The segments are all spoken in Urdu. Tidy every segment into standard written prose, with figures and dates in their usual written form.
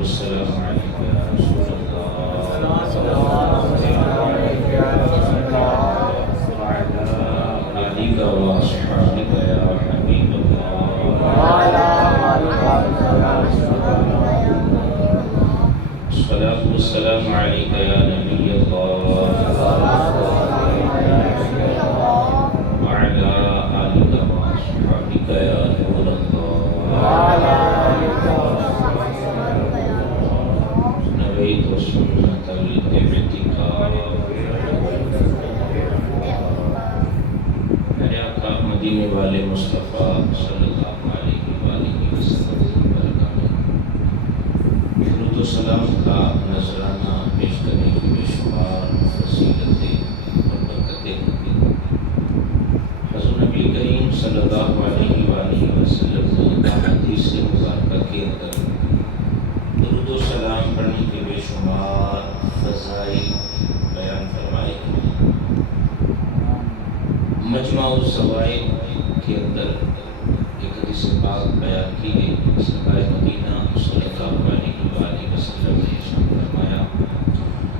والسلام عليك يا رسول الله وعلى آلك وأصحابك يا حبيب الله. الصلاة والسلام عليك يا نبي الله وعلى آلك وأصحابك يا نور الله. نويت سنة الاعتكاف. میرے آقا مدینے والے مصطفیٰ صلی اللہ علیہ وآلہ وسلم کی برکات میں درود و سلام کا نذرانہ پیش کرنے کی بے شمار فضیلتیں اور برکتیں ہوتی ہیں۔ حضور نبی کریم صلی اللہ علیہ وآلہ وسلم نے حدیث مبارکہ کے اندر درود و سلام پڑھنے کے بے شمار فضائل بیان فرمائے ہیں۔ مجمع الزوائد کے اندر ایک حدیث پاک بیان کی گئی۔ سرکار مدینہ صلی اللہ علیہ وآلہ وسلم نے ارشاد فرمایا،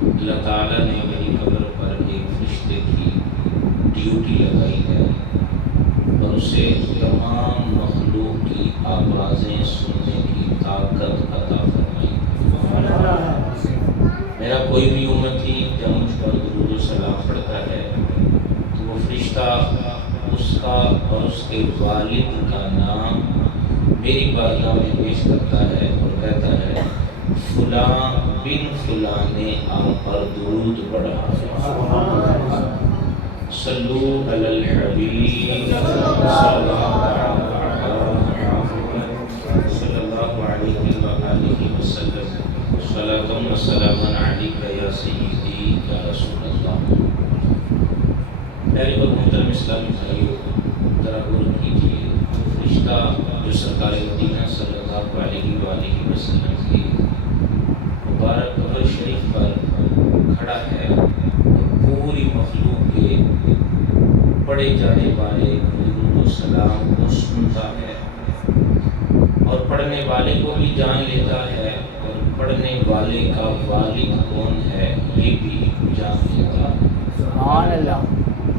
اللہ تعالیٰ نے میری قبر پر ایک فرشتے کی ڈیوٹی لگائی ہے اور اسے تمام مخلوق کی آوازیں سننے کی طاقت عطا فرمائی۔ میرا کوئی بھی امتی جب مجھ پر درود و سلام پڑھتا ہے تو وہ فرشتہ اس کا اور اس کے والد کا نام میری بارگاہ میں پیش کرتا ہے اور کہتا ہے فلاں بن فلاں نے ہم پر درود پڑھا ہے۔ صلو علی الحبیب صلی اللہ علیہ وآلہ وسلم صلاۃ و سلام علیک یا سیدی یا رسول اللہ۔ میرے اور محترم اسلامی بھائیوں، ذرا غور کیجیے، فرشتہ جو سرکار مدینہ صلی اللہ علیہ وآلہ وسلم کی مبارک قبر شریف پر کھڑا ہے اور پوری مخلوق کے پڑھے جانے والے درود و سلام کو سنتا ہے اور پڑھنے والے کو بھی جان لیتا ہے اور پڑھنے والے کا والد کون ہے یہ بھی جان لیتا ہے۔ سبحان اللہ۔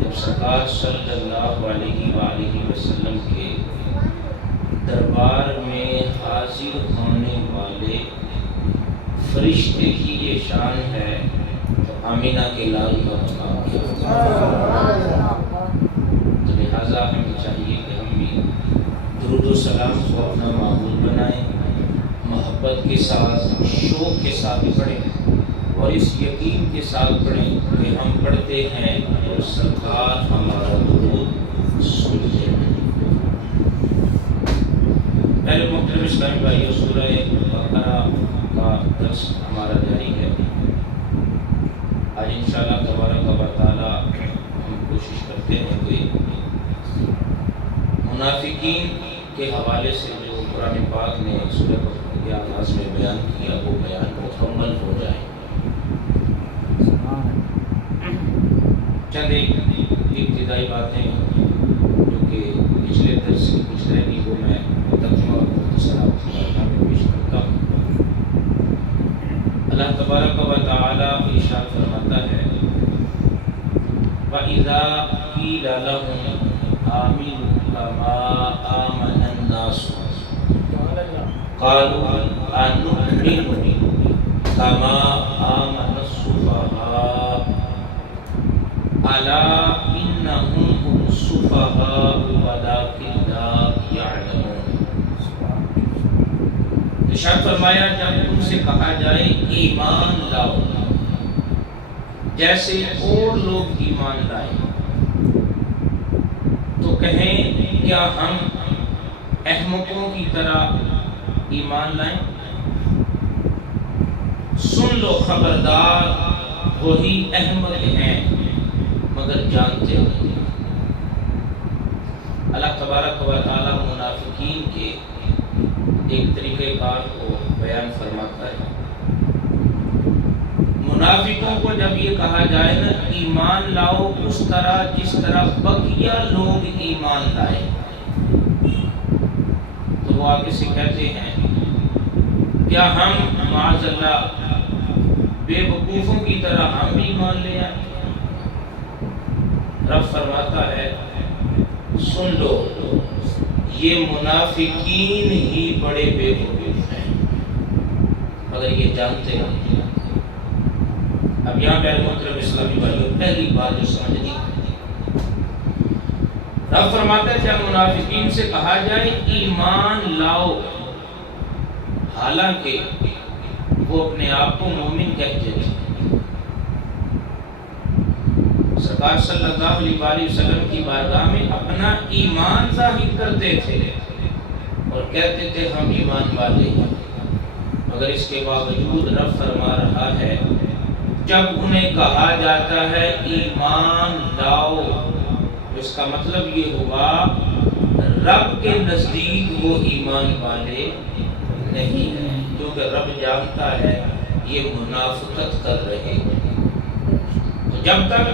جب سرکار صلی اللہ علیہ وآلہ وسلم کے دربار میں حاضر ہونے والے فرشتے کی یہ شان ہے تو آمینہ کے لال کا مقام کیا؟ تو لہٰذا ہمیں چاہیے کہ ہم بھی درود و سلام کو اپنا معمول بنائیں، محبت کے ساتھ شوق کے ساتھ پڑھیں اور اس یقین کے ساتھ پڑھیں کہ ہم پڑھتے ہیں اور سرکار ہمارا درود سنتے ہیں۔ میرے محترم اسلامی بھائیو، سورہ بقرہ کا درس ہمارا جاری ہے۔ آج انشاءاللہ تبارک و تعالی ہم کوشش کرتے ہیں کہ منافقین کے حوالے سے جو قرآن پاک نے سورہ بقرہ کے آغاز میں بیان کیا وہ بیان مکمل ہو جائے۔ چند ایک ابتدائی باتیں جو کہ پچھلے درس سے کچھ رہ گئی وہ میں ترجمہ اور مختصر آپ کی بارگاہ میں پیش کرتا ہوں۔ اللہ تبارک و تعالی ارشاد فرماتا ہے وَإِذَا قِيلَ لَهُمْ آمِنُوا كَمَا آمَنَ النَّاسُ قَالُوا أَنُؤْمِنُ كَمَا آمَنَ السُّفَهَاءُ أَلَا إِنَّهُمْ هُمُ السُّفَهَاءُ وَلَكِنْ لَا يَعْلَمُونَ۔ ارشاد فرمایا جب ان سے کہا جائے ایمان لاؤ جیسے اور لوگ ایمان لائے تو کہیں کیا ہم احمقوں کی طرح ایمان لائیں؟ سن لو خبردار، وہی احمق ہیں مگر جانتے نہیں۔ اللہ تبارک و تعالی منافقین کے ایک طریقہ کار کو بیان فرماتا ہے۔ منافقوں کو جب یہ کہا جائے نا ایمان لاؤ اس طرح جس طرح بقیہ لوگ ایمان لائے، تو وہ آگے سے کہتے ہیں کیا ہم معاذ اللہ بے وقوفوں کی طرح ہم بھی ایمان لے آئیں؟ رب فرماتا ہے سن لو یہ منافقین ہی بڑے بے وقوف ہیں مگر یہ جانتے نہیں۔ اب یہاں پہ محترم اسلامی بھائیوں پہلی بات جو سمجھنی رب فرماتا ہے جب منافقین سے کہا جائے ایمان لاؤ، حالانکہ وہ اپنے آپ کو مومن کہتے تھے۔ سرکار صلی اللہ علیہ وآلہ وسلم کی بارگاہ میں اپنا ایمان ظاہر کرتے تھے اور کہتے تھے ہم ایمان والے ہیں، مگر اس کے باوجود رب فرما رہا ہے جب انہیں کہا جاتا ہے ایمان لاؤ، اس کا مطلب یہ ہوا رب کے نزدیک وہ ایمان والے نہیں ہیں، کیونکہ رب جانتا ہے یہ منافقت کر رہے ہیں۔ تو جب تک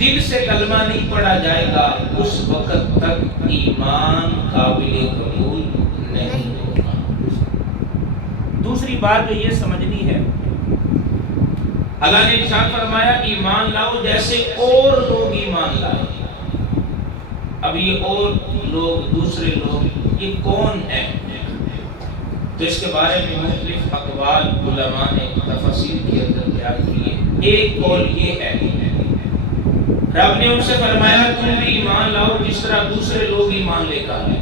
دل سے کلمہ نہیں پڑھا جائے گا اس وقت تک ایمان قابل قبول نہیں ہوگا۔ دوسری بات جو یہ سمجھنی ہے، اللہ نے ارشاد فرمایا ایمان لاؤ جیسے اور لوگ ایمان لائے۔ اب یہ اور لوگ، دوسرے لوگ، یہ کون ہیں؟ تو اس کے بارے میں مختلف اقوال علماء نے تفسیر کے اندر بیان کیے۔ ایک قول یہ ہے رب نے ان سے فرمایا تم بھی ایمان لاؤ جس طرح دوسرے لوگ ایمان لے کر آئے۔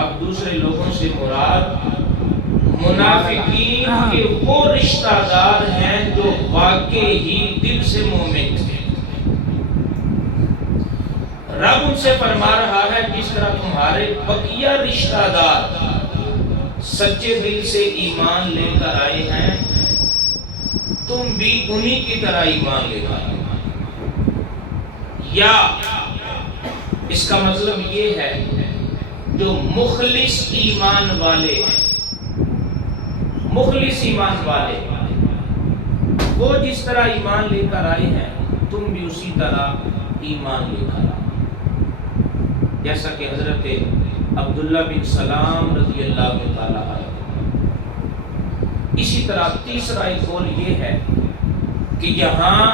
اب دوسرے لوگوں سے مراد منافقین کے وہ رشتہ دار ہیں جو واقعی ہی دل سے مومن تھے۔ رب ان سے فرما رہا ہے جس طرح تمہارے بقیہ رشتہ دار سچے دل سے ایمان لے کر آئے ہیں تم بھی انہی کی طرح ایمان لے کر آئے۔ یا اس کا مطلب یہ ہے جو مخلص ایمان والے ہیں، مخلص ایمان والے وہ جس طرح ایمان لے کر آئے ہیں تم بھی اسی طرح ایمان لے کر آئے، جیسا کہ حضرت عبداللہ بن سلام رضی اللہ تعالیٰ عنہ۔ اسی طرح تیسرا ایک قول یہ ہے کہ یہاں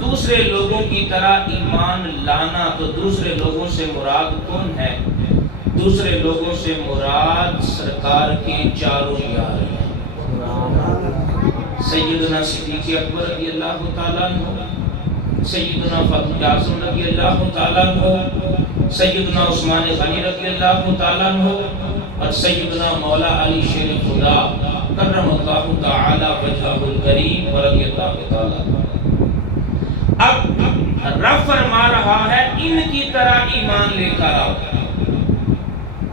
دوسرے لوگوں کی طرح ایمان لانا، تو دوسرے لوگوں سے مراد کون ہے؟ دوسرے لوگوں سے مراد سرکار کے چاروں یار ہیں، سیدنا صدیق اکبر رضی اللہ تعالیٰ عنہ، سیدنا فاروق اعظم رضی اللہ تعالیٰ عنہ، سیدنا عثمان غنی رضی اللہ تعالیٰ عنہ، اور سیدنا مولا علی شیر خدا کرم اللہ تعالی وجہہ الکریم ورضی اللہ تعالیٰ عنہ۔ اب رب فرما رہا ہے ان کی طرح ایمان لے کر آؤ۔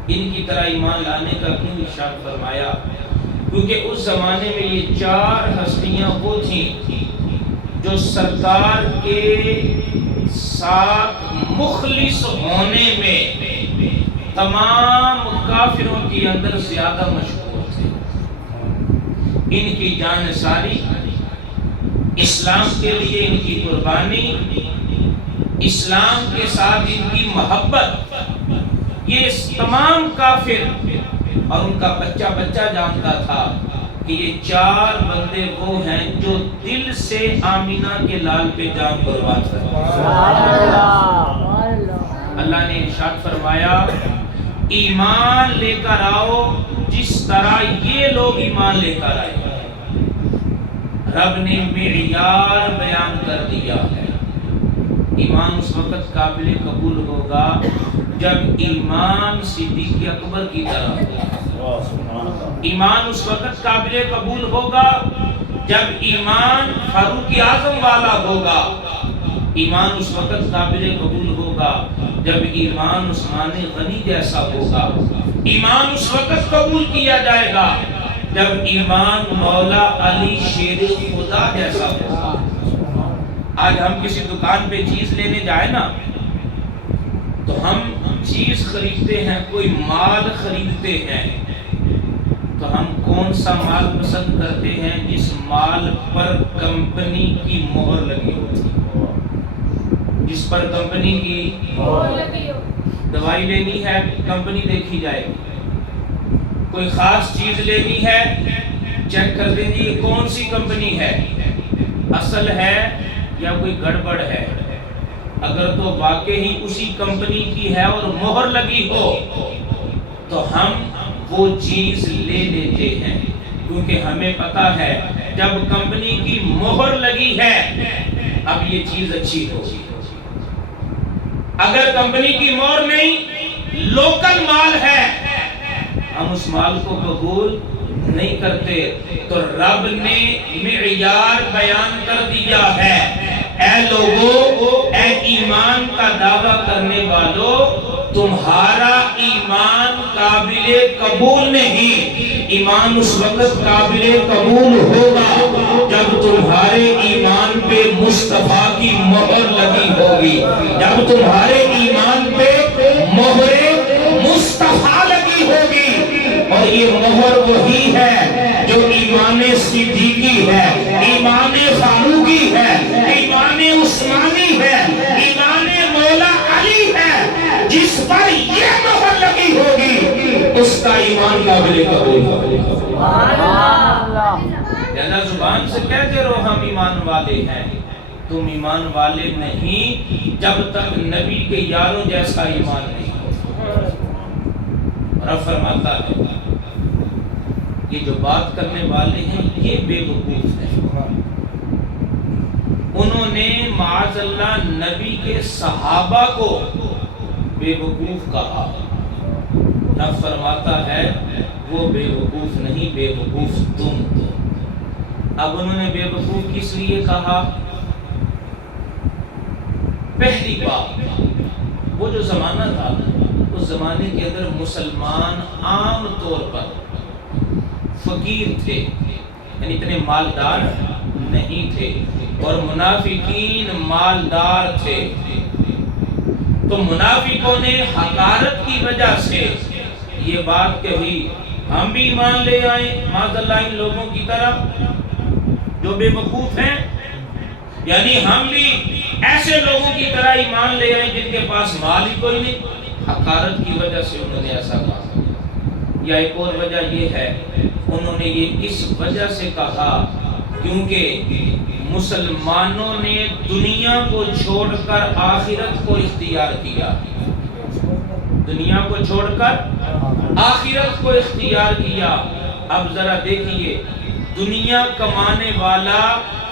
ان کی طرح ایمان لانے کا کیوں ارشاد فرمایا؟ کیونکہ اس زمانے میں یہ چار ہستیاں وہ تھیں جو سرکار کے ساتھ مخلص ہونے میں تمام کافروں کے اندر زیادہ مشہور تھے۔ ان کی جان ساری، اسلام کے لیے ان کی قربانی، اسلام کے ساتھ ان کی محبت، یہ تمام کافر اور ان کا بچہ بچہ جانتا تھا کہ یہ چار بندے وہ ہیں جو دل سے آمینہ کے لال پہ جان قربان کرتے ہیں۔ اللہ نے ارشاد فرمایا ایمان لے کر آؤ جس طرح یہ لوگ ایمان لے کر آئے۔ رب نے معیار بیان کر دیا ہے۔ ایمان اس وقت قابل قبول ہوگا جب ایمان صدیق اکبر کی طرح ہوگا۔ ایمان اس وقت قابل قبول ہوگا جب ایمان فاروق اعظم والا ہوگا۔ ایمان اس وقت قابل قبول ہوگا جب ایمان عثمان غنی جیسا ہوگا۔ ایمان اس وقت قبول کیا جائے گا جب ایمان مولا علی شیر خدا جیسا ہوگا۔ آج ہم کسی دکان پہ چیز لینے جائیں نا تو ہم چیز خریدتے ہیں، کوئی مال خریدتے ہیں، تو ہم کون سا مال پسند کرتے ہیں؟ جس مال پر کمپنی کی مہر لگی ہوتی ہے، جس پر کمپنی کی مہر لگی ہو۔ دوائی لینی ہے کمپنی دیکھی جائے گی، کوئی خاص چیز لینی ہے، چیک کر دیں گے یہ کون سی کمپنی ہے، اصل ہے یا کوئی گڑبڑ ہے۔ اگر تو واقعی اسی کمپنی کی ہے اور مہر لگی ہو تو ہم وہ چیز لے لیتے ہیں، کیونکہ ہمیں پتا ہے جب کمپنی کی مہر لگی ہے اب یہ چیز اچھی ہوگی۔ اگر کمپنی کی مہر نہیں، لوکل مال ہے، ہم اس مال کو قبول نہیں کرتے۔ تو رب نے معیار بیان کر دیا ہے، اے لوگو، اے ایمان کا دعویٰ کرنے والوں، تمہارا ایمان قابل قبول نہیں، ایمان اس وقت قابل قبول ہوگا جب تمہارے ایمان پہ مصطفیٰ کی مہر لگی ہوگی، جب تمہارے ایمان پہ مہر مصطفیٰ لگی ہوگی۔ اور یہ مہر وہی ہے جو ایمان صدیقی ہے، ایمان فاروقی ہے، ایمان عثمانی ہے، ایمان مولا علی ہے۔ جس پر یہ مہر لگی ہوگی اس کا ایمان قابل قبول ہوگا۔ لہذا زبان سے کہتے رہو ہم ایمان والے ہیں، تم ایمان والے نہیں جب تک نبی کے یاروں جیسا ایمان نہیں ہوگا۔ رب فرماتا ہے یہ جو بات کرنے والے ہیں یہ بے وقوف ہیں، انہوں نے معاذ اللہ نبی کے صحابہ کو بے وقوف کہا۔ رب فرماتا ہے وہ بے وقوف نہیں، بے وقوف تم ہو۔ اب انہوں نے بے وقوف کس لیے کہا؟ پہلی بات، وہ جو زمانہ تھا اس زمانے کے اندر مسلمان عام طور پر فقیر تھے، یعنی اتنے مالدار نہیں تھے، اور منافقین مالدار تھے۔ تو منافقوں نے حقارت کی وجہ سے یہ بات کہی ہم بھی ایمان لے آئیں معاذ اللہ ان لوگوں کی طرح جو بے وقوف ہیں، یعنی ہم بھی ایسے لوگوں کی طرح ایمان لے آئیں جن کے پاس مال ہی کوئی نہیں۔ حقارت کی وجہ سے انہوں نے ایسا کہا، یا ایک اور وجہ یہ ہے انہوں نے یہ اس وجہ سے کہا کیونکہ مسلمانوں نے دنیا کو چھوڑ کر آخرت کو اختیار کیا، دنیا کو چھوڑ کر آخرت کو اختیار کیا۔ اب ذرا دیکھیے، دنیا کمانے والا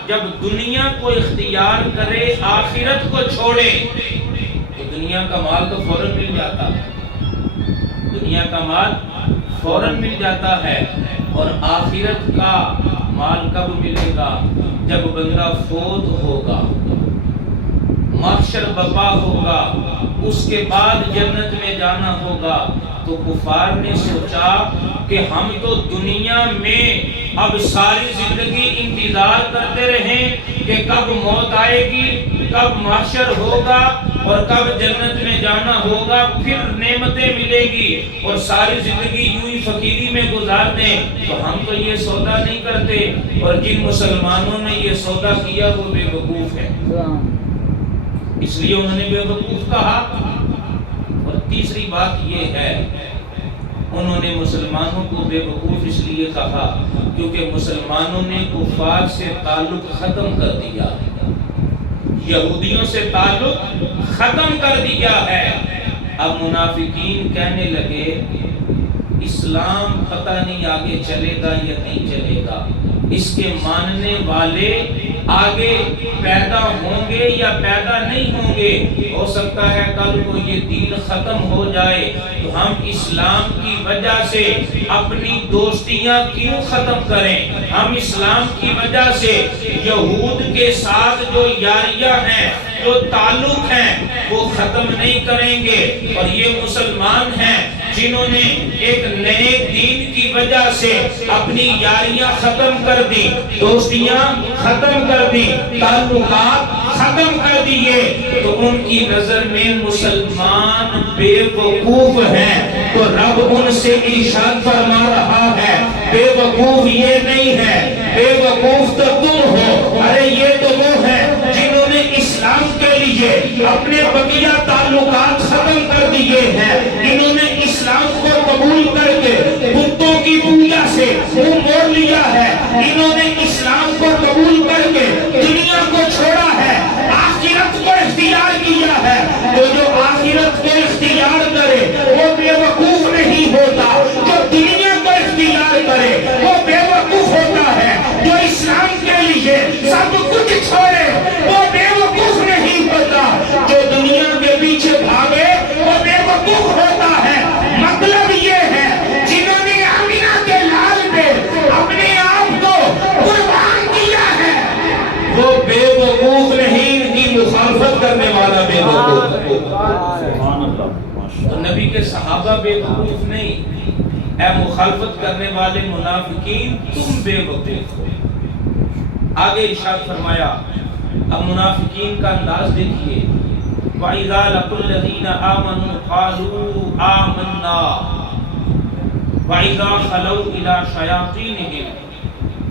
جب دنیا کو اختیار کرے آخرت کو چھوڑے تو دنیا کا مال تو فوراً مل جاتا ہے، دنیا کا مال فوراً مل جاتا ہے، اور آخرت کا مال کب ملے گا؟ جب بندہ فوت ہوگا، محشر برپا ہوگا، اس کے بعد جنت میں جانا ہوگا۔ تو کفار نے سوچا کہ ہم تو دنیا میں اب ساری زندگی انتظار کرتے رہیں کہ کب موت آئے گی، کب محشر ہوگا اور کب جنت میں جانا ہوگا، پھر نعمتیں ملے گی، اور ساری زندگی یوں ہی فقیری میں گزار دیں، تو ہم تو یہ سودا نہیں کرتے۔ اور جن مسلمانوں نے یہ سودا کیا وہ بے وقوف ہے، اس لیے انہوں نے بے وقوف کہا۔ اور تیسری بات یہ ہے انہوں نے مسلمانوں کو بے وقوف اس لیے کہا کیونکہ مسلمانوں نے کفار سے تعلق ختم کر دیا، یہودیوں سے تعلق ختم کر دیا ہے۔ اب منافقین کہنے لگے اسلام پتہ نہیں آگے چلے گا یا نہیں چلے گا، اس کے ماننے والے آگے پیدا ہوں گے یا پیدا نہیں ہوں گے، ہو سکتا ہے کل کو یہ دین ختم ہو جائے تو ہم اسلام کی وجہ سے اپنی دوستیاں کیوں ختم کریں، ہم اسلام کی وجہ سے یہود کے ساتھ جو یاریاں ہیں، جو تعلق ہیں وہ ختم نہیں کریں گے۔ اور یہ مسلمان ہیں جنہوں نے ایک نئے دین کی وجہ سے اپنی یاریاں ختم کر دی، دوستیاں ختم کر دی، تعلقات ختم کر دیے، تو ان کی نظر میں مسلمان بے وقوف ہیں۔ تو رب ان سے ارشاد فرما رہا ہے بے وقوف یہ نہیں ہے، بے وقوف تو تم ہو۔ ارے یہ تو وہ ہے جنہوں نے اسلام کے لیے اپنے بقیہ تعلقات ختم کر دیے ہیں، انہوں نے اسلام کو قبول کر کے بتوں سے منہ موڑ لیا ہے، انہوں نے اسلام کو قبول کر کے دنیا کو چھوڑا ہے، آخرت کو اختیار کیا ہے۔ تو جو آخرت کو اختیار کرے وہ بے وقوف نہیں ہوتا، جو دنیا کو اختیار کرے وہ بے وقوف ہوتا ہے۔ جو اسلام کے لیے سب کچھ چھوڑے وہ بے وقوف نہیں ہوتا، جو دنیا کے پیچھے بھاگے وہ بے وقوف ہوتا ہے۔ مطلب یہ ہے جنہوں نے آمینہ کے لال پہ اپنے آپ کو قربان کیا ہے وہ بے وقوف نہیں، ان کی مخالفت کرنے والا بے وقوف ہے۔ تو نبی کے صحابہ بے وقوف نہیں، اے مخالفت کرنے والے منافقین تم بے وقوف ہو۔ آگے ارشاد فرمایا، اب منافقین کا انداز دیکھیے، وَإِذَا لَقُوا الَّذِينَ آمَنُوا قَالُوا آمَنَّا وَإِذَا خَلَوْا إِلَى شَيَاطِينِهِمْ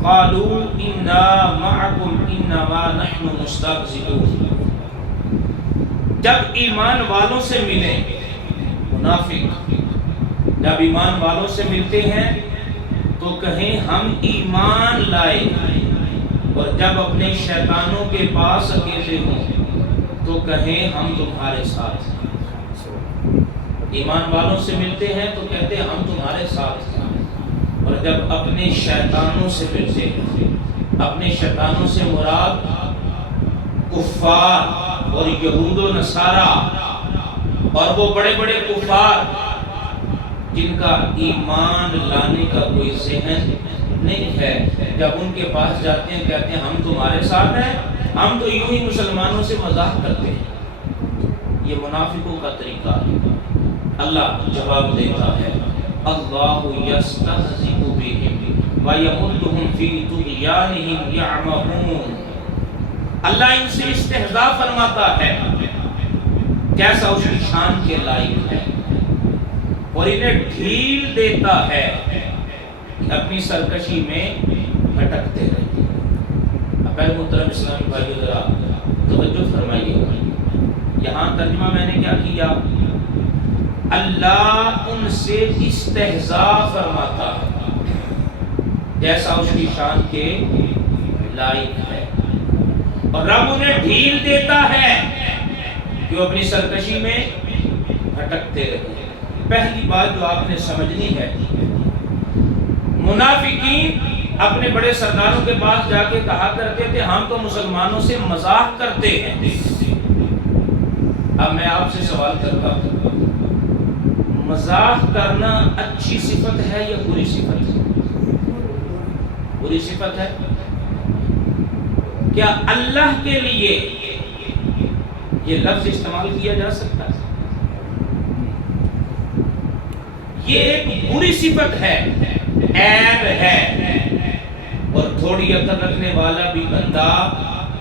قَالُوا إِنَّا مَعَكُمْ إِنَّمَا نَحْنُ مُسْتَهْزِئُونَ۔ جب ایمان والوں سے ملیں، منافق جب ایمان والوں سے ملتے ہیں تو کہیں ہم ایمان لائے، اور جب اپنے شیطانوں کے پاس اکیلے ہوں تو کہیں ہم تمہارے ساتھ ہیں۔ ایمان والوں سے ملتے ہیں تو کہتے ہیں ہم تمہارے ساتھ ہیں، اور جب اپنے شیطانوں سے ملتے ہیں، اپنے شیطانوں سے مراد کفار اور یہود و نصارہ اور وہ بڑے بڑے کفار جن کا ایمان لانے کا کوئی ذہن نہیں ہے، جب ان کے پاس جاتے ہیں کہتے ہیں ہم تمہارے ساتھ ہیں، ہم تو یوں ہی مسلمانوں سے مذاق کرتے ہیں۔ یہ منافقوں کا طریقہ ہے۔ اللہ جواب دیتا ہے، اللہ یستہزئ بہم ویمدہم فی طغیانہم یعمہون۔ اللہ ان سے استہزاء فرماتا ہے جیسا اس کی شان کے لائق ہے، اور انہیں ڈھیل دیتا ہے کہ اپنی سرکشی میں بھٹکتے رہتے۔ اب پہلے محترم اسلامی بھائیو ذرا توجہ فرمائیے، یہاں ترجمہ میں نے کیا کیا؟ اللہ ان سے استہزاء فرماتا ہے جیسا اس کی شان کے لائق ہے، اور رب انہیں ڈھیل دیتا ہے کہ وہ اپنی سرکشی میں بھٹکتے رہتے۔ پہلی بات جو آپ نے سمجھنی ہے، منافقین اپنے بڑے سرداروں کے پاس جا کے کہا کرتے تھے ہم تو مسلمانوں سے مذاق کرتے ہیں۔ اب میں آپ سے سوال کرتا ہوں، مذاق کرنا اچھی صفت ہے یا بری صفت ہے؟ بری صفت ہے۔ کیا اللہ کے لیے یہ لفظ استعمال کیا جا سکتا ہے؟ یہ ایک بری صفت ہے، عیب ہے، اور تھوڑی عقل رکھنے والا بھی بندہ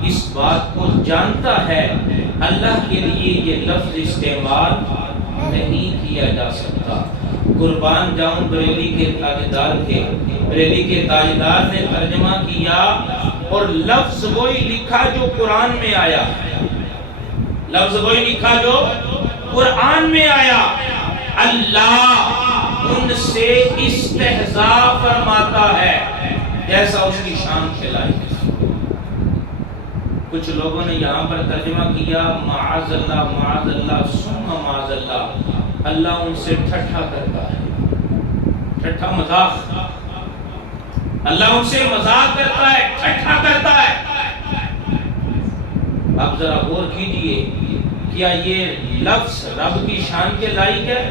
اس بات کو جانتا ہے اللہ کے لیے یہ لفظ استعمال نہیں کیا جا سکتا۔ قربان جاؤں بریلی کے تاجدار کے، بریلی کے تاجدار نے ترجمہ کیا اور لفظ وہی لکھا جو قرآن میں آیا، لفظ وہی لکھا جو قرآن میں آیا۔ اللہ ان سے استہزاء فرماتا ہے جیسا اس کی شان کے لائق۔ کچھ لوگوں نے یہاں پر ترجمہ کیا معاذ اللہ ثم معاذ اللہ، اللہ ان سے ٹھٹھا کرتا ہے، ٹھٹھا مذاق، اللہ ان سے مذاق کرتا ہے، ٹھٹھا کرتا ہے۔ اب ذرا غور کیجئے، کیا یہ لفظ رب کی شان کے لائق ہے؟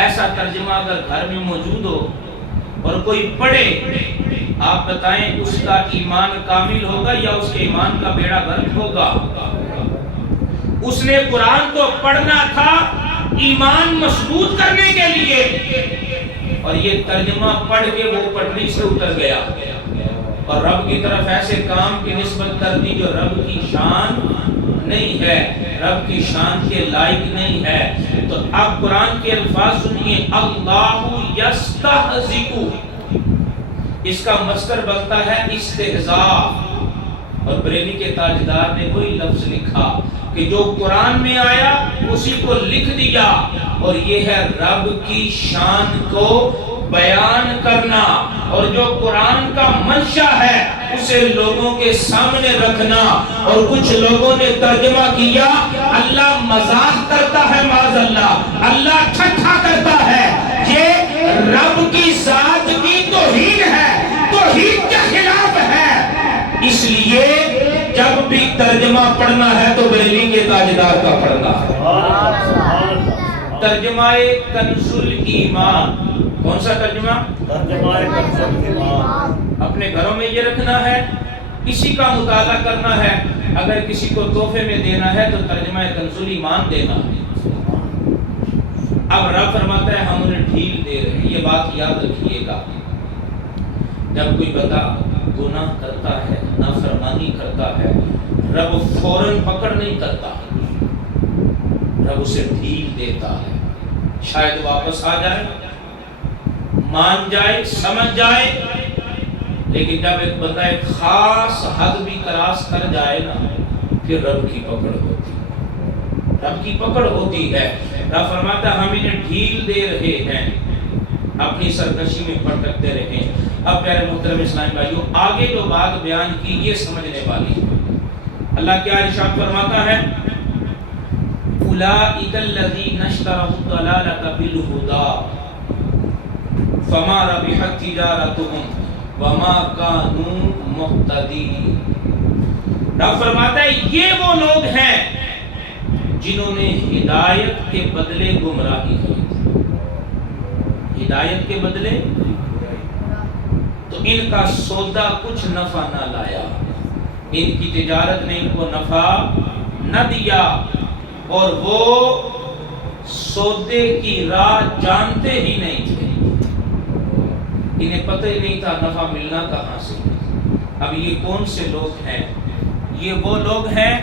ایسا ترجمہ اگر گھر میں موجود ہو اور کوئی پڑھے، آپ بتائیں اس کا ایمان کامل ہوگا یا اس کے ایمان کا بیڑا غرق ہوگا؟ اس نے قرآن کو پڑھنا تھا ایمان مضبوط کرنے کے لیے، اور یہ ترجمہ پڑھ کے وہ پٹری سے اتر گیا اور رب کی طرف ایسے کام کی نسبت کر دی جو رب کی شان نہیں ہے، رب کی شان کے لائق نہیں ہے۔ تو اب قرآن کے الفاظ سنیے، اللہ یستہزئ، اس کا مصدر بنتا ہے استہزاء، اور بریلی کے تاجدار نے وہی لفظ لکھا کہ جو قرآن میں آیا اسی کو لکھ دیا، اور یہ ہے رب کی شان کو بیان کرنا اور جو قرآن کا منشا ہے اسے لوگوں کے سامنے رکھنا. اور کچھ لوگوں نے ترجمہ کیا اللہ مزاح کرتا ہے، معاذ اللہ، اللہ ٹھٹھا کرتا ہے. یہ رب کی ذات کی توہین ہے، توہین کے خلاف ہے. اس لیے جب بھی ترجمہ پڑھنا ہے تو بریلی کے تاجدار کا پڑھنا ہے. ترجمہ کنز الایمان. کون سا ترجمہ؟ ترجمہ کنز الایمان. اپنے گھروں میں یہ رکھنا ہے، کسی کا مطالعہ کرنا ہے، اگر کسی کو تحفے میں دینا ہے تو ترجمہ کنز الایمان دینا ہے. اب رب فرماتا ہے ہم انہیں ڈھیل دے رہے ہیں. یہ بات یاد رکھیے گا، جب کوئی بندہ گناہ کرتا ہے، نافرمانی کرتا ہے، رب فوراً پکڑ نہیں کرتا، رب اسے ڈھیل دیتا ہے. شاید واپس آ جائے، مان جائے، سمجھ جائے، لیکن جب ایک بندہ ایک خاص حد بھی کراس کر جائے نا، پھر رب کی پکڑ ہوتی ہے، رب کی پکڑ ہوتی ہے. رب فرماتا ہم انہیں ڈھیل دے رہے ہیں، اپنی سرکشی میں پھٹکتے رہیں. اب پیارے محترم اسلامی بھائیوں، آگے جو بات بیان کی یہ سمجھنے والی ہے. اللہ کیا ارشاد فرماتا ہے؟ اولئک الذین اشتروا الضلالۃ بالہدی فما ربحت تجارتهم وما كانوا مهتدین. رب فرماتا ہے یہ وہ لوگ ہیں جنہوں نے ہدایت کے بدلے گمراہی کی. ہدایت کے بدلے تو ان کا سودا کچھ نفع نہ لایا، ان کی تجارت نے ان کو نفع نہ دیا، اور وہ سودے کی راہ جانتے ہی نہیں تھے. انہیں پتہ ہی نہیں تھا نفع ملنا کہاں سے. اب یہ کون سے لوگ ہیں؟ یہ وہ لوگ ہیں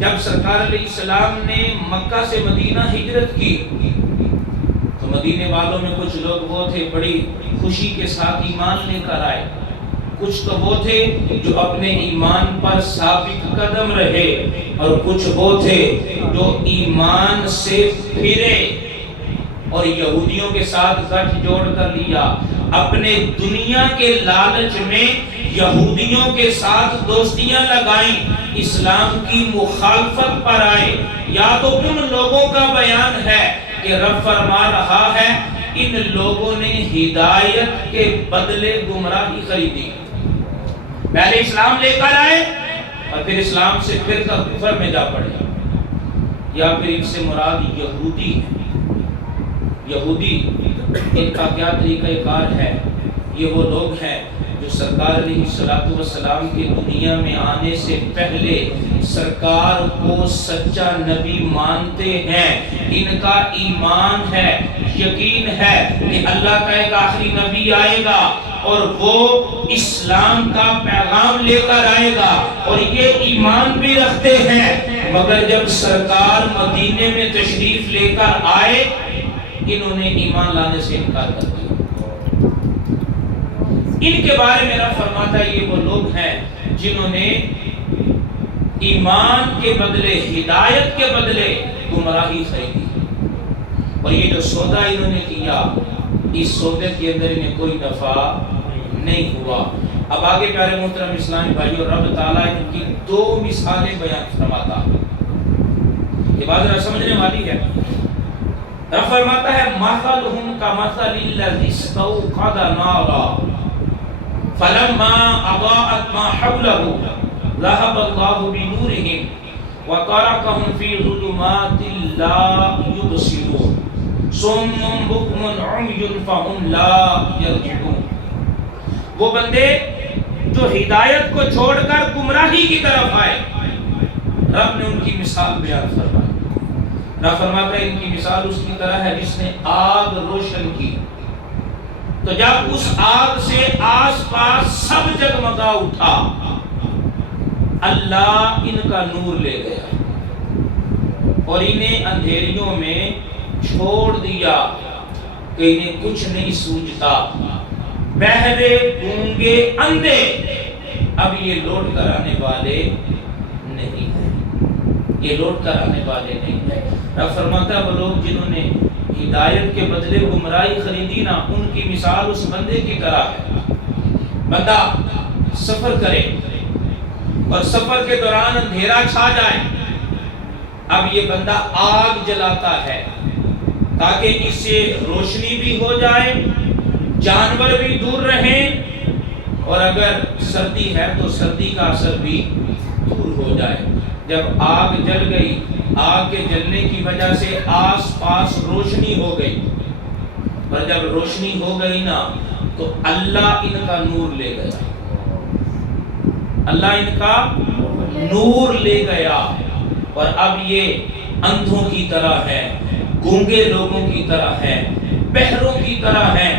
جب سرکار علیہ السلام نے مکہ سے مدینہ ہجرت کی تو مدینے والوں میں کچھ لوگ وہ تھے بڑی خوشی کے ساتھ ایمان لے کر آئے، کچھ تو وہ تھے جو اپنے ایمان پر ثابت قدم رہے، اور کچھ وہ تھے جو ایمان سے پھرے اور یہودیوں کے ساتھ گٹھ جوڑ کر لیا. اپنے دنیا کے لالچ میں یہودیوں کے ساتھ دوستیاں لگائیں، اسلام کی مخالفت پر آئے. یا تو ان لوگوں کا بیان ہے کہ رب فرما رہا ہے ان لوگوں نے ہدایت کے بدلے گمراہی خریدی. پہلے اسلام لے کر آئے اور پھر اسلام سے پھر کر کفر میں جا پڑے. یا پھر ان سے مراد یہودی ہیں. یہودی ان کا کیا طریقہ کار ہے؟ یہ وہ لوگ ہیں جو سرکار علیہ السلام کے دنیا میں آنے سے پہلے سرکار کو سچا نبی مانتے ہیں. ان کا ایمان ہے، یقین ہے کہ اللہ کا ایک آخری نبی آئے گا اور وہ اسلام کا پیغام لے کر آئے گا، اور یہ ایمان بھی رکھتے ہیں. مگر جب سرکار مدینے میں تشریف لے کر آئے انہوں نے ایمان لانے سے انکار کر دیا. ان کے بارے میں رب فرماتا ہے یہ وہ لوگ ہیں جنہوں نے ایمان کے بدلے، ہدایت کے بدلے گمراہی خریدی. اور یہ جو سودا انہوں نے کیا، اس سودے کے اندر انہیں کوئی نفع نہیں ہوا. اب آگے پیارے محترم اسلامی بھائیوں، رب تعالیٰ ان کی دو مثالیں بیان فرماتا. یہ بات ذرا سمجھنے والی ہے. رب فرماتا ہے مثلهم كمثل الذي استوقد نارا فلما اضاءت ما حوله ذهب الله بنورهم وتركهم في ظلمات لا يبصرون صم بكم عمي فهم لا يرجعون. وہ بندے جو ہدایت کو چھوڑ کر گمراہی کی طرف آئے، رب نے ان کی مثال بیان فرمائی. رب فرماتا ہے ان کی مثال اس کی طرح ہے جس نے آگ روشن کی، تو جب اس آگ سے آس پاس سب جگمگا اٹھا، اللہ ان کا نور لے گیا اور انہیں اندھیریوں میں چھوڑ دیا کہ انہیں کچھ نہیں سوجھتا. بہرے، گونگے، اندھے اب یہ لوٹ کر آنے والے نہیں ہیں، یہ لوٹ کر آنے والے نہیں ہیں. رب فرماتا ہے وہ لوگ جنہوں نے ہدایت کے بدلے گمراہی خریدی نا، ان کی مثال اس بندے کی طرح ہے۔ بندہ سفر کرے اور سفر کے دوران اندھیرا چھا جائے، اب یہ بندہ آگ جلاتا ہے تاکہ اس سے روشنی بھی ہو جائے، جانور بھی دور رہیں، اور اگر سردی ہے تو سردی کا اثر بھی دور ہو جائے۔ جب آگ جل گئی، آگ کے جلنے کی وجہ سے آس پاس روشنی ہو گئی، اور جب روشنی ہو گئی نا تو اللہ ان کا نور لے گیا، اللہ ان کا نور لے گیا، اور اب یہ اندھوں کی طرح ہے، گونگے لوگوں کی طرح ہے، بہروں کی طرح ہے،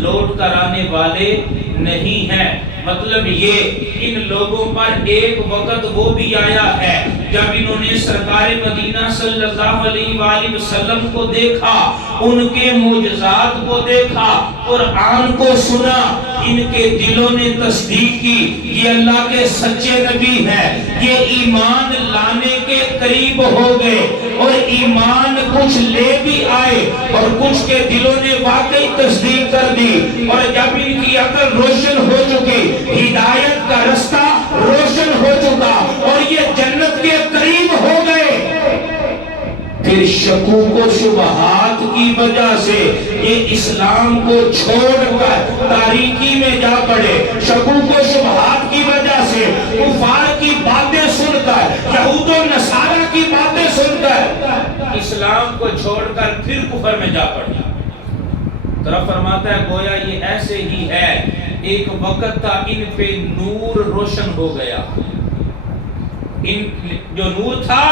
لوٹ کر آنے والے نہیں ہیں۔ مطلب یہ ان لوگوں پر ایک وقت وہ بھی آیا ہے جب انہوں نے سرکار مدینہ صلی اللہ علیہ وآلہ وسلم کو دیکھا، ان کے معجزات کو دیکھا، قرآن کو سنا، ان کے دلوں نے تصدیق کی یہ اللہ کے سچے نبی ہیں، یہ ایمان لانے کے قریب ہو گئے، اور ایمان کچھ لے بھی آئے اور کچھ کے دلوں نے واقعی تصدیق کر دی، اور جب ان کی عقل روشن ہو چکی، ہدایت کا رستہ روشن ہو چکا اور یہ جنت کے قریب ہو گئے، پھر شکوک و شبہات کی وجہ سے یہ اسلام کو چھوڑ کر تاریکی میں جا پڑے، شکوک و شبہات کی وجہ سے کفار کی باتیں سن کر، یہود و نصارہ کی باتیں سن کر اسلام کو چھوڑ کر پھر کفر میں جا پڑے۔ طرف فرماتا ہے گویا یہ ایسے ہی ہے، ایک وقت تھا ان پہ نور روشن ہو گیا، ان جو نور تھا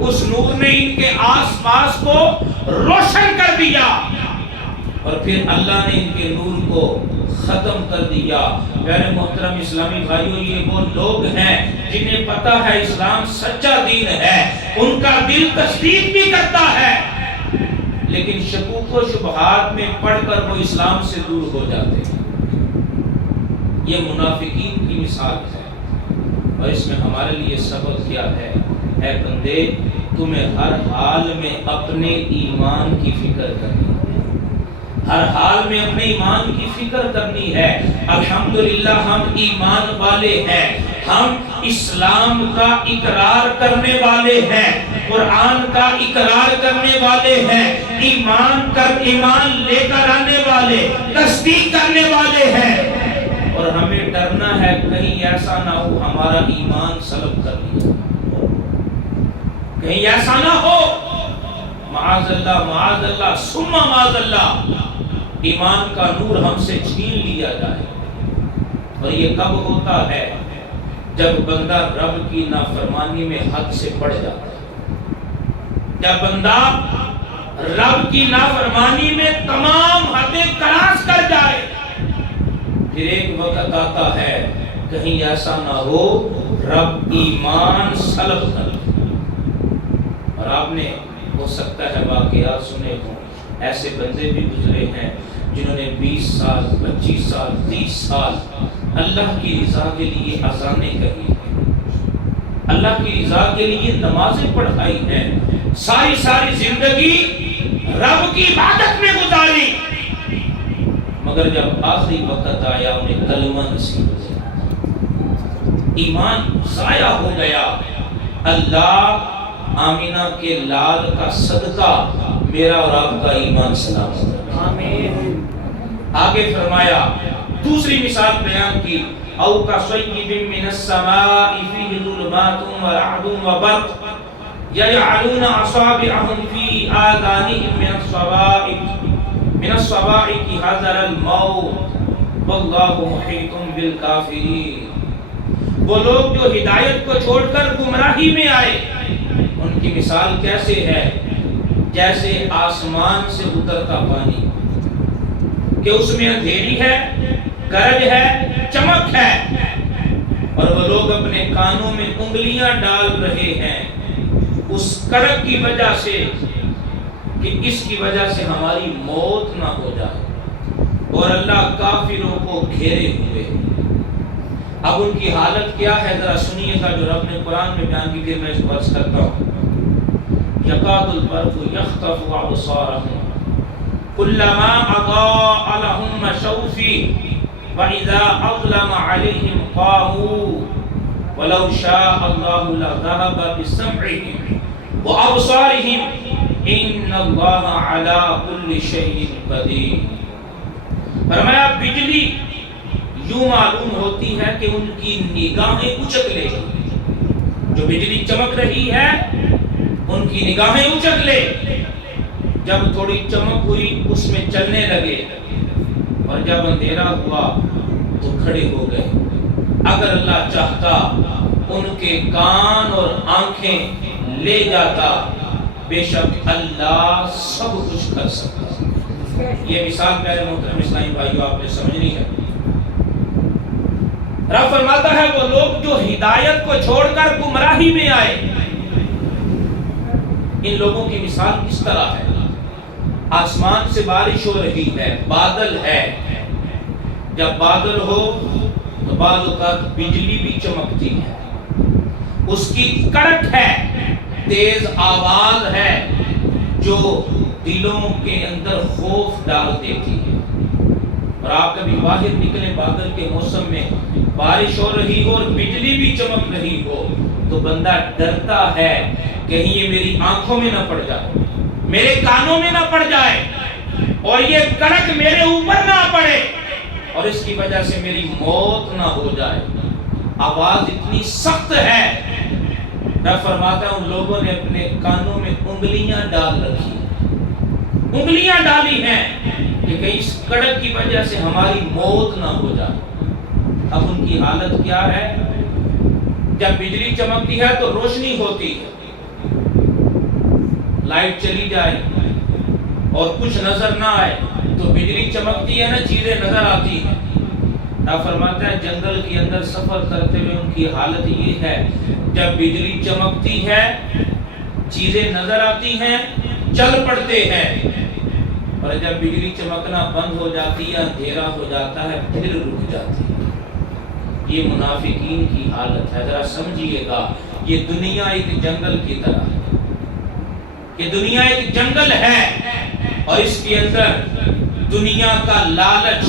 اس نور نے ان کے آس پاس کو روشن کر دیا، اور پھر اللہ نے ان کے نور کو ختم کر دیا۔ میرے محترم اسلامی بھائیوں، یہ وہ لوگ ہیں جنہیں پتہ ہے اسلام سچا دین ہے، ان کا دل تصدیق بھی کرتا ہے، لیکن شکوک و شبہات میں پڑھ کر وہ اسلام سے دور ہو جاتے ہیں۔ یہ منافقین کی مثال ہے، اور اس میں ہمارے لیے سبق کیا ہے؟ اے بندے، تمہیں ہر حال میں اپنے ایمان کی فکر کرنی ہے، ہر حال میں اپنے ایمان کی فکر کرنی ہے۔ الحمدللہ ہم ایمان والے ہیں، ہم اسلام کا اقرار کرنے والے ہیں، قرآن کا اقرار کرنے والے ہیں، ایمان لے کر آنے والے، تصدیق کرنے والے ہیں، اور ہمیں ڈرنا ہے کہیں ایسا نہ ہو ہمارا ایمان سلب کر لیا، کہیں ایسا نہ ہو معاذ اللہ ثم معاذ اللہ ایمان کا نور ہم سے چھین لیا جائے۔ اور یہ کب ہوتا ہے؟ جب بندہ رب کی نافرمانی میں حد سے بڑھ جاتا ہے، جب بندہ رب کی نافرمانی میں تمام حدیں کراس کر جائے، پھر ایک وقت آتا ہے کہیں ایسا نہ ہو رب ایمان سلب کر لے۔ اور آپ نے ہو سکتا ہے واقعات سنے ہوں، ایسے بندے بھی گزرے ہیں جنہوں نے 20 سال 25 سال 30 سال اللہ کی رضا کے لیے اذانیں کہی، اللہ کی رضا کے لیے نمازیں پڑھائی ہیں، ساری زندگی رب کی عبادت میں گزاری، مگر جب آخری وقت آیا انہیں کلمہ نصیب ہو گیا، ایمان ضائع ہو گیا۔ اللہ آمینہ کے لال کا صدقہ میرا اور آپ کا ایمان سلامت رکھے، آمین۔ آگے فرمایا، دوسری مثال بیان کی، او کصیب من السماء فیہ ظلمات ورعد وبرق یجعلون اصابعهم فی آذانہم من الصواعق حذر الموت واللہ محیط بالکافرین۔ وہ لوگ جو ہدایت کو چھوڑ کر گمراہی میں آئے، ان کی مثال کیسے ہے؟ جیسے آسمان سے اترتا پانی کہ اس میں اندھیری ہے، گرج ہے، چمک ہے، اور وہ لوگ اپنے کانوں میں انگلیاں ڈال رہے ہیں اس کڑک کی وجہ سے کہ اس کی وجہ سے ہماری موت نہ ہو جائے، اور اللہ کافروں کو گھیرے ہوئے۔ اب ان کی حالت کیا ہے ذرا سنیے گا جو رب نے قرآن میں بیان کی، پھر میں اس کو عرض کرتا ہوں۔ یکاد البرق یخطف ابصارہم کلما اضاء لهم مشوا فيه واذا اظلم عليهم قاموا ولو شاء الله لذهب بسمعهم وابصارهم ان الله على كل شيء قدیر۔ فرمایا بجلی یوں معلوم ہوتی ہے کہ ان کی نگاہیں اچک لے، جو بجلی چمک رہی ہے ان کی نگاہیں اچک لے، جب تھوڑی چمک ہوئی اس میں چلنے لگے، اور جب اندھیرا ہوا تو کھڑے ہو گئے۔ اگر اللہ چاہتا ان کے کان اور آنکھیں لے جاتا، بے شک اللہ سب کچھ کر سکتا۔ یہ مثال پیارے محترم اسلامی بھائیو آپ نے سمجھنی ہے۔ رب فرماتا ہے وہ لوگ جو ہدایت کو چھوڑ کر گمراہی میں آئے، ان لوگوں کی مثال کس طرح ہے؟ آسمان سے بارش ہو رہی ہے، بادل ہے، جب بادل ہو تو بعض اوقات بجلی بھی چمکتی ہے، اس کی کڑک ہے، تیز آواز ہے جو دلوں کے اندر خوف ڈال دیتی ہے۔ اور آپ کبھی باہر نکلیں بادل کے موسم میں، بارش ہو رہی ہو اور بجلی بھی چمک رہی ہو تو بندہ ڈرتا ہے کہیں یہ میری آنکھوں میں نہ پڑ جائے، میرے کانوں میں نہ پڑ جائے، اور یہ کڑک میرے اوپر نہ پڑے اور اس کی وجہ سے میری موت نہ ہو جائے۔ آواز اتنی سخت ہے، میں فرماتا ہوں لوگوں نے اپنے کانوں میں انگلیاں ڈال رکھی، انگلیاں ڈالی ہیں کہ کہیں اس کڑک کی وجہ سے ہماری موت نہ ہو جائے۔ اب ان کی حالت کیا ہے؟ جب بجلی چمکتی ہے تو روشنی ہوتی ہے، لائٹ چلی جائے اور کچھ نظر نہ آئے تو بجلی چمکتی ہے نا، چیزیں نظر آتی ہیں۔ آپ فرماتا ہے جنگل کے اندر سفر کرتے ہوئے ان کی حالت یہ ہے، جب بجلی چمکتی ہے چیزیں نظر آتی ہیں، چل پڑتے ہیں، اور جب بجلی چمکنا بند ہو جاتی ہے، اندھیرا ہو جاتا ہے، پھر رک جاتی ہے۔ یہ منافقین کی حالت ہے۔ ذرا سمجھیے گا، یہ دنیا ایک جنگل کی طرح ہے، یہ دنیا ایک جنگل ہے اور اس کے اندر دنیا کا لالچ،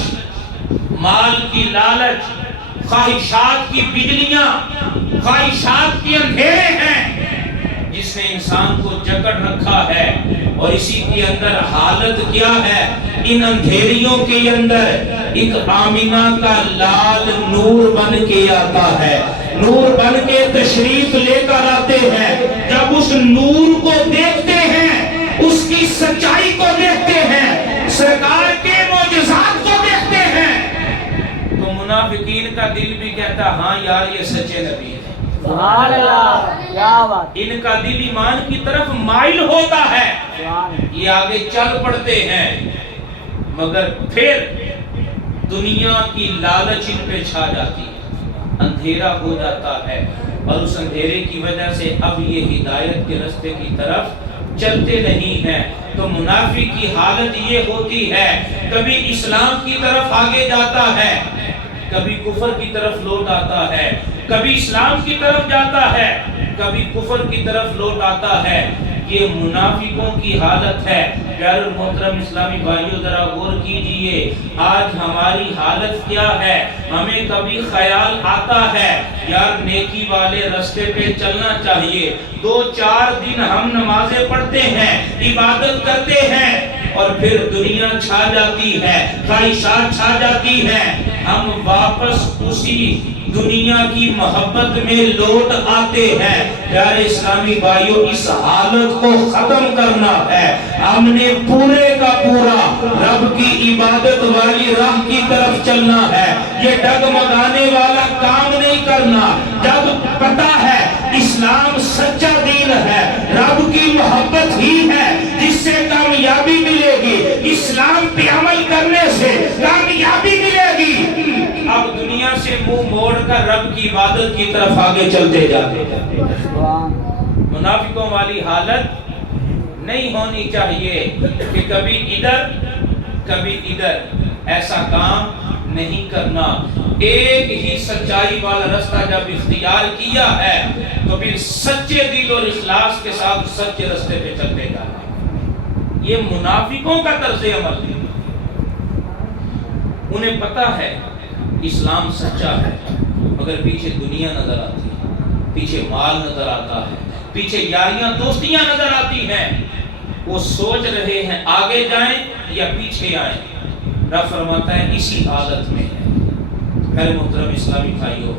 مال کی لالچ، خواہشات کی بجلیاں، خواہشات کے اندھیرے ہیں جس نے انسان کو جکڑ رکھا ہے، اور اسی کے اندر حالت کیا ہے؟ ان اندھیریوں کے اندر ایک آمینہ کا لال نور بن کے آتا ہے، نور بن کے تشریف لے کر آتے ہیں۔ جب اس نور کو دیکھتے ہیں، اس کی سچائی کو دیکھتے ہیں، سرکار کے معجزات کو دیکھتے ہیں، تو منافقین کا دل بھی کہتا ہاں یار یہ سچے نبی ہیں، سبحان اللہ، کیا بات۔ ان کا دل ایمان کی طرف مائل ہوتا ہے، یہ آگے چل پڑتے ہیں، مگر پھر دنیا کی لالچ ان پہ چھا جاتی ہے، اندھیرا ہو جاتا ہے، اور اس اندھیرے کی وجہ سے اب یہ ہدایت کے راستے کی طرف چلتے نہیں ہیں۔ تو منافق کی حالت یہ ہوتی ہے، کبھی اسلام کی طرف آگے جاتا ہے، کبھی کفر کی طرف لوٹ آتا ہے، کبھی اسلام کی طرف جاتا ہے، کبھی کفر کی طرف لوٹ آتا ہے۔ یہ منافقوں کی حالت ہے۔ پیارے محترم اسلامی بھائیو ذرا غور کیجئے، آج ہماری حالت کیا ہے؟ ہمیں کبھی خیال آتا ہے یار نیکی والے راستے پہ چلنا چاہیے، 2-4 دن ہم نمازیں پڑھتے ہیں، عبادت کرتے ہیں، اور پھر دنیا چھا جاتی ہے، خواہشات چھا جاتی ہیں، ہم واپس اسی دنیا کی محبت میں لوٹ آتے ہیں۔ پیارے اسلامی بھائیو اس حالت کو ختم کرنا ہے، ہم نے پورے کا پورا رب کی عبادت والی راہ کی طرف چلنا ہے، یہ ڈگمگانے والا کام نہیں کرنا۔ جب پتہ ہے اسلام سچا دین ہے، رب کی محبت ہی ہے جس سے کامیابی ملے گی، اسلام پہ عمل کرنے سے کامیابی ملے گی، اب دنیا سے منہ موڑ کر رب کی عبادت کی طرف آگے چلتے جاتے ہیں۔ منافقوں والی حالت نہیں ہونی چاہیے کہ کبھی ادھر کبھی ادھر، ایسا کام نہیں کرنا۔ ایک ہی سچائی والا راستہ جب اختیار کیا ہے تو پھر سچے دل اور اخلاص کے ساتھ سچے راستے پہ چلتے جانا۔ یہ منافقوں کا طرز عمل ہے. انہیں پتا ہے اسلام سچا ہے، مگر پیچھے دنیا نظر آتی ہے، پیچھے مال نظر آتا ہے، پیچھے یاریاں دوستیاں نظر آتی ہیں. وہ سوچ رہے ہیں آگے جائیں یا پیچھے آئیں. رب فرماتا ہے اسی حالت میں ہے. میرے محترم اسلامی بھائیوں،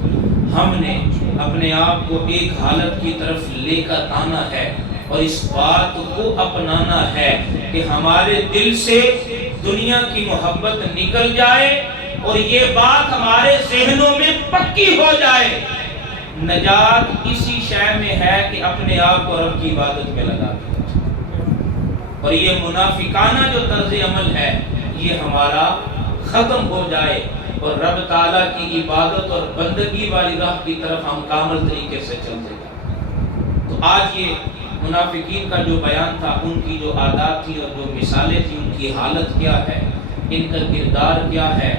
ہم نے اپنے آپ کو ایک حالت کی طرف لے کر آنا ہے اور اس بات کو اپنانا ہے کہ ہمارے دل سے دنیا کی محبت نکل جائے اور یہ بات ہمارے ذہنوں میں پکی ہو جائے. نجات اسی شے میں ہے کہ اپنے آپ کو رب کی عبادت میں لگا دیں. اور یہ منافقانہ جو طرز عمل ہے یہ ہمارا ختم ہو جائے اور رب تعالیٰ کی عبادت اور بندگی والی راہ کی طرف ہم کامل طریقے سے چلتے جائیں. تو آج یہ منافقین کا جو بیان تھا، ان کی جو عادات تھی اور جو مثالیں تھیں، ان کی حالت کیا ہے، ان کا کردار کیا ہے،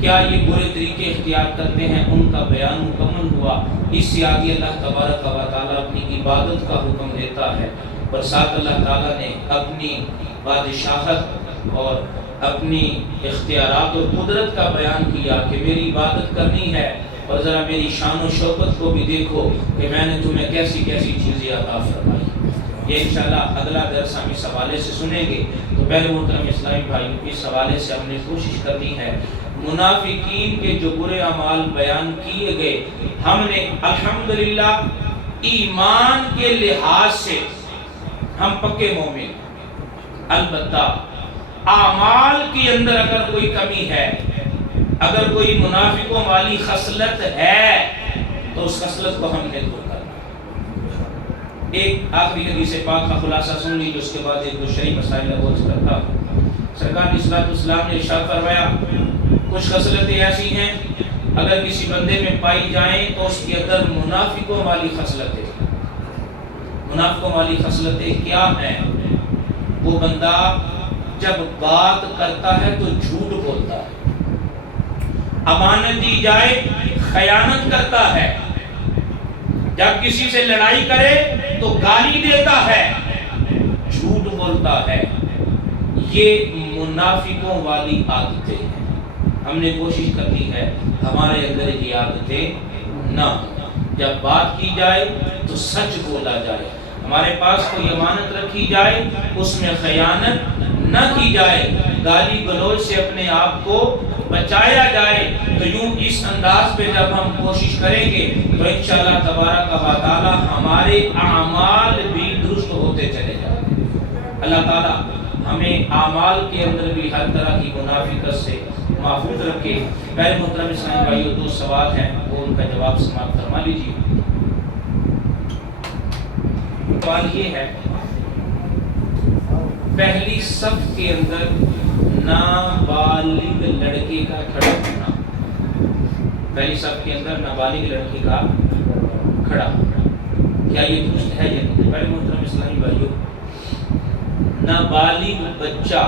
کیا یہ برے طریقے اختیار کرتے ہیں، ان کا بیان مکمل ہوا. اس سے آگے اللہ تبارک و تعالیٰ اپنی عبادت کا حکم دیتا ہے اور ساتھ اللہ تعالیٰ نے اپنی بادشاہت اور اپنی اختیارات اور قدرت کا بیان کیا کہ میری عبادت کرنی ہے اور ذرا میری شان و شوکت کو بھی دیکھو کہ میں نے تمہیں کیسی کیسی چیزیں عطا فرمائی. یہ انشاءاللہ اگلا درس ہم اس حوالے سے سنیں گے. تو پہلے محترم اسلامی بھائیوں، اس حوالے سے ہم نے کوشش کرنی ہے منافقین کے جو برے اعمال بیان کیے گئے، ہم نے الحمدللہ ایمان کے لحاظ سے ہم پکے مومن، البتہ اعمال کے اندر اگر کوئی کمی ہے، اگر کوئی منافقوں والی خصلت ہے تو اس خصلت کو ہم نے دور کرنا. ایک آخری حدیث پاک کا خلاصہ سن لیجیے، اس کے بعد ایک دو شرعی مسائل عرض کرتا ہوں. سرکار علیہ السلام نے ارشاد فرمایا کچھ خصلتیں ایسی ہیں اگر کسی بندے میں پائی جائیں تو اس کے اندر منافقوں والی خصلتیں. منافقوں والی خصلتیں کیا ہیں؟ وہ بندہ جب بات کرتا ہے تو جھوٹ بولتا ہے، امانت دی جائے خیانت کرتا ہے، جب کسی سے لڑائی کرے تو گالی دیتا ہے، جھوٹ بولتا ہے. یہ منافقوں والی عادتیں ہیں. ہم نے کوشش کرنی ہے ہمارے اندر یہ عادتیں نہ ہوں. جب بات کی جائے تو سچ بولا جائے، ہمارے پاس کوئی امانت رکھی جائے اس میں خیانت نہ کی جائے، گالی گلوچ سے اپنے آپ کو بچایا جائے. تو یوں اس انداز پہ جب ہم کوشش کریں گے تو انشاءاللہ تبارک و تعالی ہمارے اعمال بھی درست ہوتے چلے جائیں گے. اللہ تعالی ہمیں اعمال کے اندر بھی ہر طرح کی منافقت سے محفوظ رکھے. میرے محترم اسلامی بھائیو، دو سوال ہیں وہ ان کا جواب سماعت فرما لیجیے. سوال یہ ہے، پہلی صف کے اندر نابالغ لڑکے کا کھڑا ہونا، پہلی صف کے اندر نابالغ لڑکے کا کھڑا ہونا، کیا یہ درست ہے یا نہیں؟ میرے محترم اسلامی بھائیو، نابالغ بچہ،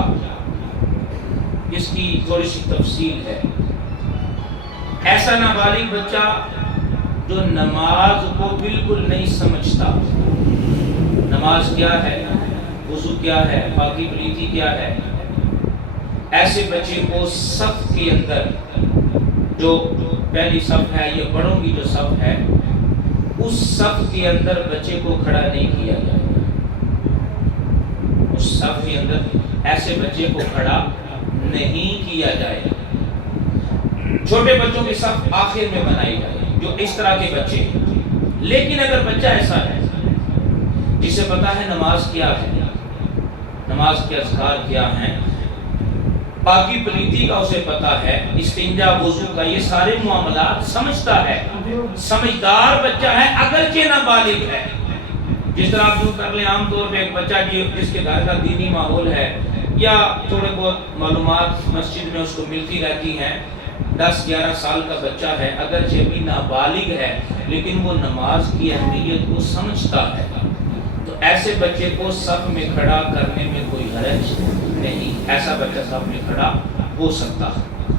اس کی تھوڑی سی تفصیل ہے. ایسا نابالغ بچہ جو نماز کو بالکل نہیں سمجھتا، نماز کیا ہے، وضو کیا ہے، پاکی پلیتی کیا ہے، ایسے بچے کو صف کے اندر، جو پہلی صف ہے یہ بڑوں کی جو صف ہے، اس صف کے اندر بچے کو کھڑا نہیں کیا جائے گا. اس صف کے اندر ایسے بچے کو کھڑا نہیں کیا جائے گا. چھوٹے بچوں کی صف آخر میں بنائی جائے جو اس طرح کے بچے ہیں. لیکن اگر بچہ ایسا ہے جسے پتا ہے نماز کیا ہے، نماز کے اذکار کیا ہیں، پاکی پلیتی کا اسے پتا ہے، استنجا وضو کا یہ سارے معاملات سمجھتا ہے، سمجھدار بچہ ہے اگرچہ نابالغ ہے. جس طرح آپ جو کر لیں عام طور پہ ایک بچہ جس کے گھر کا دینی ماحول ہے یا تھوڑے بہت معلومات مسجد میں اس کو ملتی رہتی ہیں، 10-11 سال کا بچہ ہے، اگرچہ ابھی نابالغ ہے لیکن وہ نماز کی اہمیت کو سمجھتا ہے، تو ایسے بچے کو صف میں کھڑا کرنے میں کوئی حرج نہیں. ایسا بچہ صف میں کھڑا ہو سکتا ہے.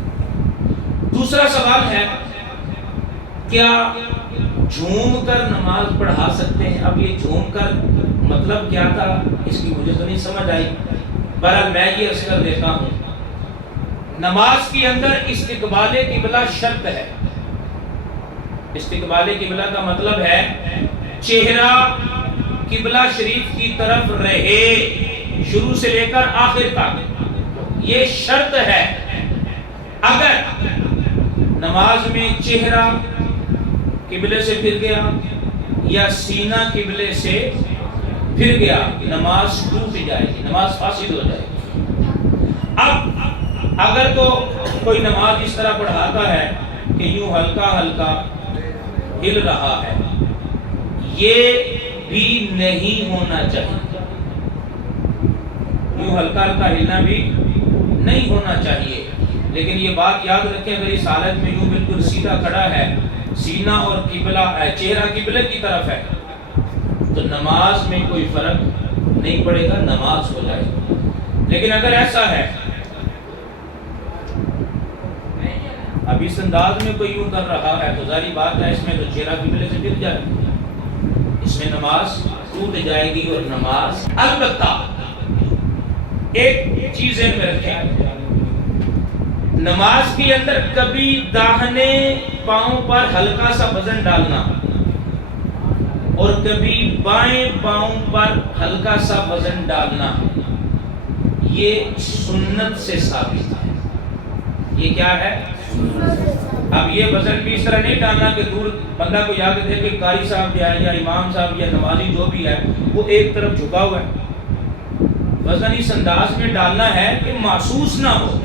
دوسرا سوال ہے، کیا جھوم کر نماز پڑھا سکتے ہیں؟ اب یہ جھوم کر مطلب کیا تھا اس کی مجھے تو نہیں سمجھ آئی. بہرحال میں یہ عرض کر دیتا ہوں، نماز کے اندر استقبال قبلہ شرط ہے۔ استقبال قبلہ کا مطلب ہے چہرہ قبلہ شریف کی طرف رہے، شروع سے لے کر آخر تک، یہ شرط ہے۔ اگر نماز میں چہرہ قبلے سے پھر گیا یا سینہ قبلے سے پھر گیا، نماز ٹوٹ جائے گی، نماز فاسد ہو جائے گی۔ اب اگر تو کوئی نماز اس طرح پڑھاتا ہے کہ یوں ہلکا ہلکا ہل رہا ہے، یہ بھی نہیں ہونا چاہیے، یوں ہلکا ہلکا ہلنا بھی نہیں ہونا چاہیے۔ لیکن یہ بات یاد رکھیں، اگر اس حالت میں یوں بالکل سیدھا کھڑا ہے، سینہ اور قبلہ چہرہ قبلے کی طرف ہے، تو نماز میں کوئی فرق نہیں پڑے گا، نماز ہو جائے گی۔ لیکن اگر ایسا ہے اب اس انداز میں کوئی یوں کر رہا ہے تو ظاہری بات ہے اس میں تو چہرہ قبلے سے گر جائے گا، اس میں نماز ٹوٹ جائے گی اور نماز۔ البتہ ایک چیز میں رکھیں، نماز کے اندر کبھی داہنے پاؤں پر ہلکا سا وزن ڈالنا اور کبھی بائیں پاؤں پر ہلکا سا وزن ڈالنا، یہ سنت سے ثابت ہے۔ یہ کیا ہے؟ اب یہ وزن بھی اس طرح نہیں ڈالنا کہ دور بندہ کو یاد رکھے کہ قاری صاحب یا امام صاحب یا نمازی جو بھی ہے وہ ایک طرف جھکا ہوا ہے، وزن اس انداز میں ڈالنا ہے کہ محسوس نہ ہو۔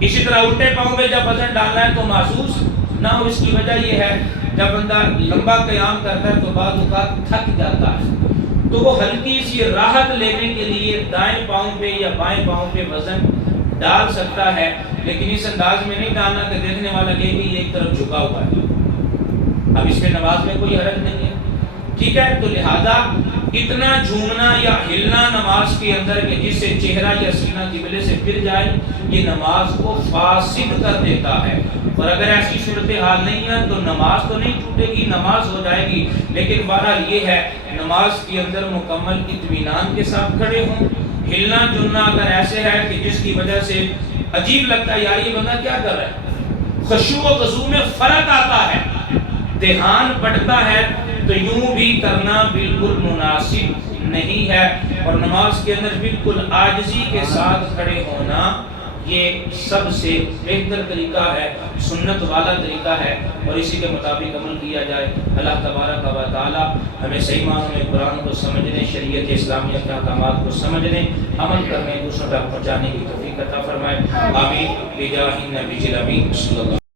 اسی طرح الٹے پاؤں میں جب وزن ڈالنا ہے تو محسوس نہ ہو۔ اس کی وجہ یہ ہے جب بندہ لمبا قیام کرتا ہے تو بعض اوقات تھک جاتا ہے، تو وہ ہلکی سی راحت لینے کے لیے دائیں پاؤں پہ یا بائیں پاؤں پہ وزن ڈال سکتا ہے، لیکن اس انداز میں نہیں ڈالنا کہ دیکھنے والا لگے کہ یہ ایک طرف جھکا ہوا ہے۔ اب اس میں نماز میں کوئی حرج نہیں ہے، ٹھیک ہے؟ تو لہذا اتنا جھومنا یا ہلنا نماز کے اندر کہ جس سے چہرہ یا سینہ قبلے سے پھر جائے، یہ نماز کو فاسد کر دیتا ہے۔ اور اگر ایسی صورتحال نہیں ہے تو نماز تو نہیں ٹوٹے گی، نماز ہو جائے گی، لیکن بہرحال یہ ہے نماز کے اندر مکمل اطمینان کے ساتھ کھڑے ہوں۔ ہلنا جلنا اگر ایسے ہے کہ جس کی وجہ سے عجیب لگتا ہے یار یہ بندہ کیا کر رہا ہے، خشوع و خضوع میں فرق آتا ہے، دھیان بڑھتا ہے، تو یوں بھی کرنا بالکل مناسب نہیں ہے۔ اور نماز کے اندر بالکل عاجزی کے ساتھ کھڑے ہونا یہ سب سے بہتر طریقہ ہے، سنت والا طریقہ ہے، اور اسی کے مطابق عمل کیا جائے۔ اللہ تبارک و تعالی ہمیں صحیح معنوں میں قرآن کو سمجھنے، شریعت اسلامیہ کے احکامات کو سمجھنے، عمل کرنے، دوسروں تک پہنچانے کی توفیق عطا فرمائے۔ آمین بجاہ النبی الامین صلی اللہ